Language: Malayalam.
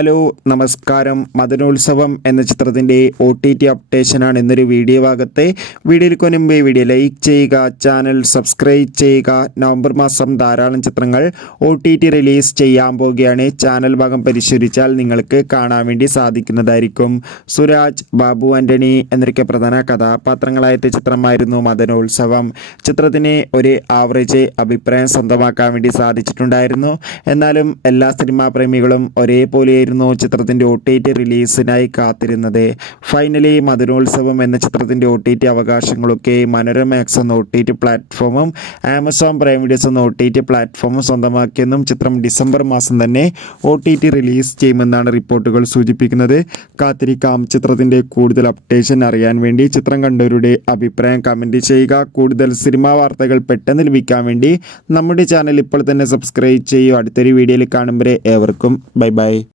ഹലോ നമസ്കാരം. മദനോത്സവം എന്ന ചിത്രത്തിൻ്റെ OTT അപ്ഡേഷനാണ് ഇന്നൊരു വീഡിയോ ഭാഗത്തെ. വീഡിയോയിൽ മുൻപ് വീഡിയോ ലൈക്ക് ചെയ്യുക, ചാനൽ സബ്സ്ക്രൈബ് ചെയ്യുക. നവംബർ മാസം ധാരാളം ചിത്രങ്ങൾ OTT റിലീസ് ചെയ്യാൻ പോവുകയാണ്. ചാനൽ ഭാഗം പരിശോധിച്ചാൽ നിങ്ങൾക്ക് കാണാൻ വേണ്ടി സാധിക്കുന്നതായിരിക്കും. സുരാജ്, ബാബു ആൻ്റണി എന്നൊക്കെ പ്രധാന കഥാപാത്രങ്ങളായ ചിത്രമായിരുന്നു മദനോത്സവം. ചിത്രത്തിന് ഒരു ആവറേജ് അഭിപ്രായം സ്വന്തമാക്കാൻ വേണ്ടി സാധിച്ചിട്ടുണ്ടായിരുന്നു. എന്നാലും എല്ലാ സിനിമാ പ്രേമികളും ഒരേപോലെ ചിത്രത്തിൻ്റെ OTT റിലീസിനായി കാത്തിരുന്നത്. ഫൈനലി മദനോത്സവം എന്ന ചിത്രത്തിൻ്റെ OTT അവകാശങ്ങളൊക്കെ മനോരമാക്സ് എന്ന OTT പ്ലാറ്റ്ഫോമും ആമസോൺ പ്രൈം വീഡിയോസ് എന്ന OTT പ്ലാറ്റ്ഫോമും സ്വന്തമാക്കിയെന്നും ചിത്രം ഡിസംബർ മാസം തന്നെ OTT റിലീസ് ചെയ്യുമെന്നാണ് റിപ്പോർട്ടുകൾ സൂചിപ്പിക്കുന്നത്. കാത്തിരിക്കാം. ചിത്രത്തിൻ്റെ കൂടുതൽ അപ്ഡേഷൻ അറിയാൻ വേണ്ടി ചിത്രം കണ്ടവരുടെ അഭിപ്രായം കമൻറ്റ് ചെയ്യുക. കൂടുതൽ സിനിമാ വാർത്തകൾ പെട്ടെന്ന് ലഭിക്കാൻ വേണ്ടി നമ്മുടെ ചാനൽ ഇപ്പോൾ തന്നെ സബ്സ്ക്രൈബ് ചെയ്യൂ. അടുത്തൊരു വീഡിയോയിൽ കാണുമ്പോൾ ഏവർക്കും ബൈ ബൈ.